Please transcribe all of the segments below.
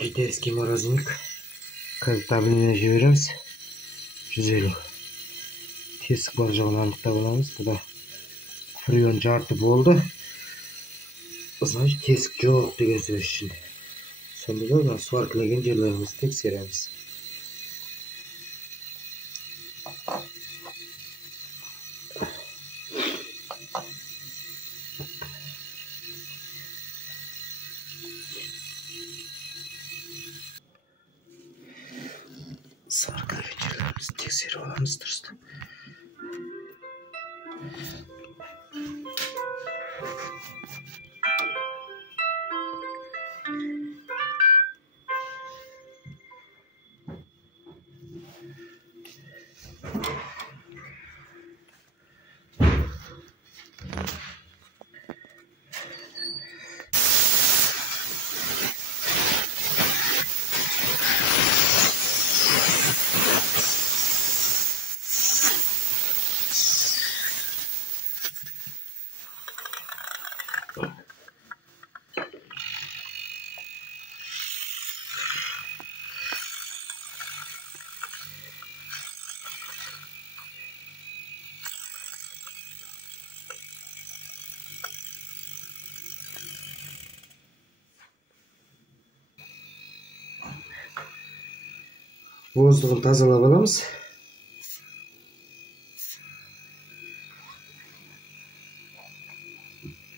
Китайский морозильник. Кабинетіне жібереміз. 150. Тесік бар жағын анықтап аламыз. Бұда фреон жарты болды. Значит, тесік жоқ деген сөз үшін. Сонда да сваркілеген жерлерімізді тексереміз. Сваркілеген жерлерімізді тексеріп аламыз дұрыстап. Боздығын тазалап аламыз.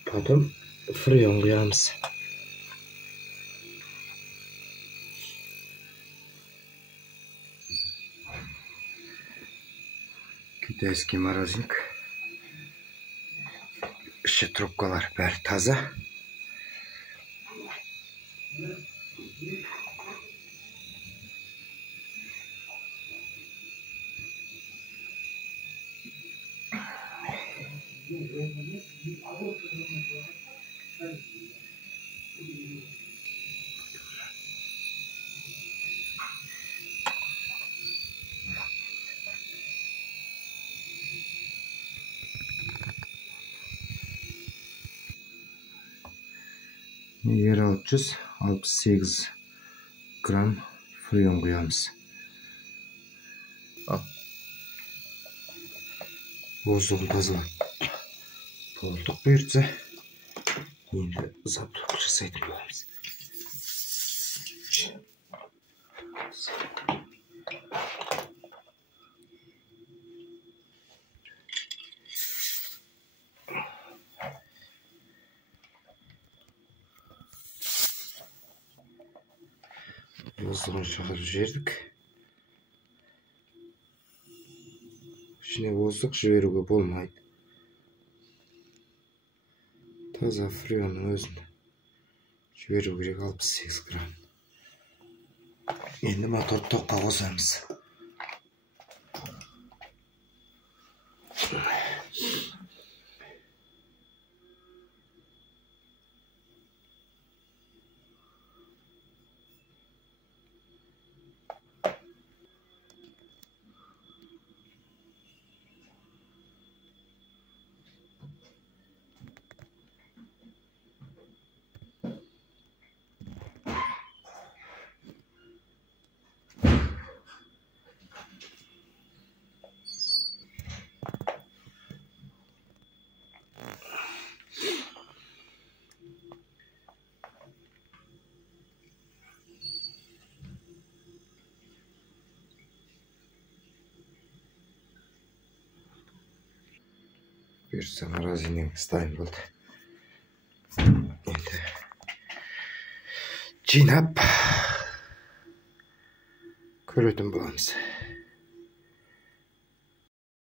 Потом фреон құямыз. Китайский морозильник. Іші трубкалар бәрі таза. Егер 668 грамм фреон құямыз. Боздығын тазалап болдық бұйыртса, енді заптық жасайтын боламыз. Боздығын шығарып жібердік. İçine bozduk жіберуге болмайды. Таза фреонның өзін жіберу керек 68 грамм. Енді моторды тоққа қосамыз. Бұйыртса морозильник дайын болды. Енді жинап көретін боламыз.